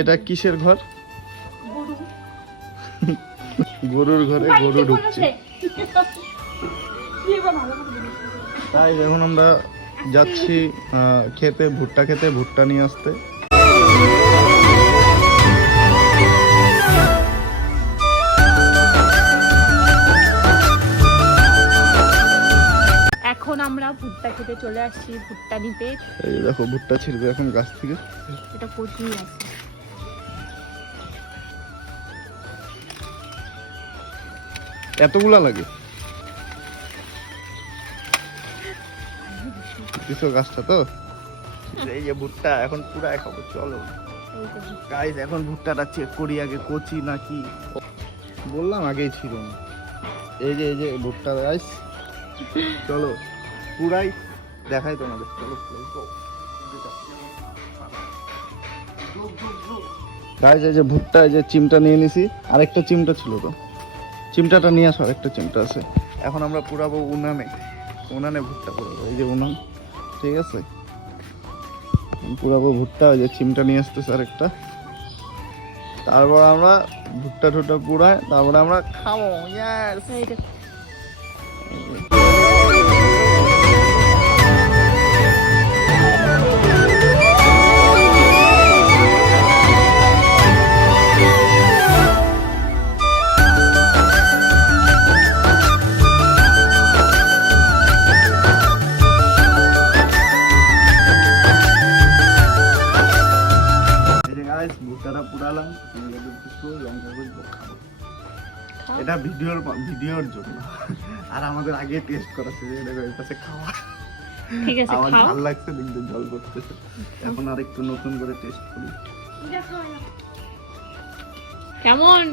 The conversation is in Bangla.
এটা কিসের ঘর? গরুর ঘরে গরু ঢুকছে। তাই এখন আমরা যাচ্ছি খেতে, ভুট্টা খেতে, ভুট্টা নিয়ে আসতে। এখন আমরা ভুট্টা খেতে চলে আসছি, ভুট্টা নিতে। এই দেখো ভুট্টা ছিড়বে এখন গাছ থেকে। এটা প্রচুর আছে। এতগুলা লাগে কিছু গাছটা তো। এই যে ভুট্টা এখন পুরাই খাবো, চলো গাইস এখন ভুট্টাটা চেক করি আগে কচি নাকি। বললাম আগেই ছিল না। এই যে ভুট্টা গাইস, চলো পুরাই দেখাই তোমাদের। চলো গাইস এই যে ভুট্টা, এই যে চিমটা নিয়ে নিছি। আরেকটা চিমটা ছিল তো, চিমটাটা নিয়ে আসো, আরেকটা চিমটা আছে। এখন আমরা পুরাবো উনানে ভুট্টা পুরাবো। এই যে উনান, ঠিক আছে, পুরাবো ভুট্টা। ওই যে চিমটা নিয়ে আসতেছে আরেকটা। তারপর আমরা ভুট্টা ঠুট্টা পুরাই, তারপরে আমরা খাবো। ইয়েস ভুট্টাটা পুরালাম, এটা ভিডিওর জন্য। আর আমাদের আগে টেস্ট করাছে যে এটা কাছে খাওয়া। ঠিক আছে, আমার খাও। ভালো লাগছে, দেখতে জল করতেছে। এখন আর একটু নতুন করে টেস্ট করি। কেমন?